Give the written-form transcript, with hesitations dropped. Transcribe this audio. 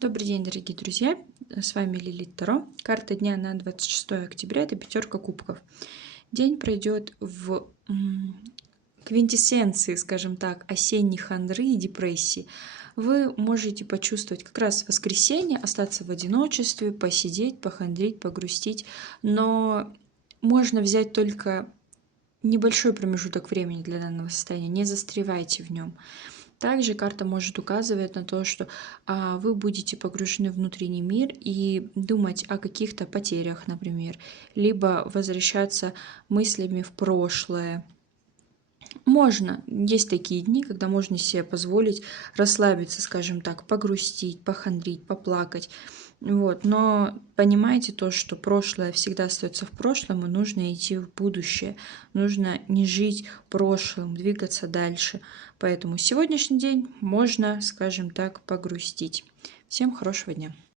Добрый день, дорогие друзья! С вами Лилит Таро. Карта дня на 26 октября – это пятерка кубков. День пройдет в квинтэссенции, скажем так, осенней хандры и депрессии. Вы можете почувствовать как раз воскресенье, остаться в одиночестве, посидеть, похандрить, погрустить. Но можно взять только небольшой промежуток времени для данного состояния, не застревайте в нем. Также карта может указывать на то, что вы будете погружены в внутренний мир и думать о каких-то потерях, например, либо возвращаться мыслями в прошлое. Можно, есть такие дни, когда можно себе позволить расслабиться, скажем так, погрустить, похандрить, поплакать. Но понимайте то, что прошлое всегда остается в прошлом, и нужно идти в будущее. Нужно не жить прошлым, двигаться дальше. Поэтому сегодняшний день можно, скажем так, погрустить. Всем хорошего дня!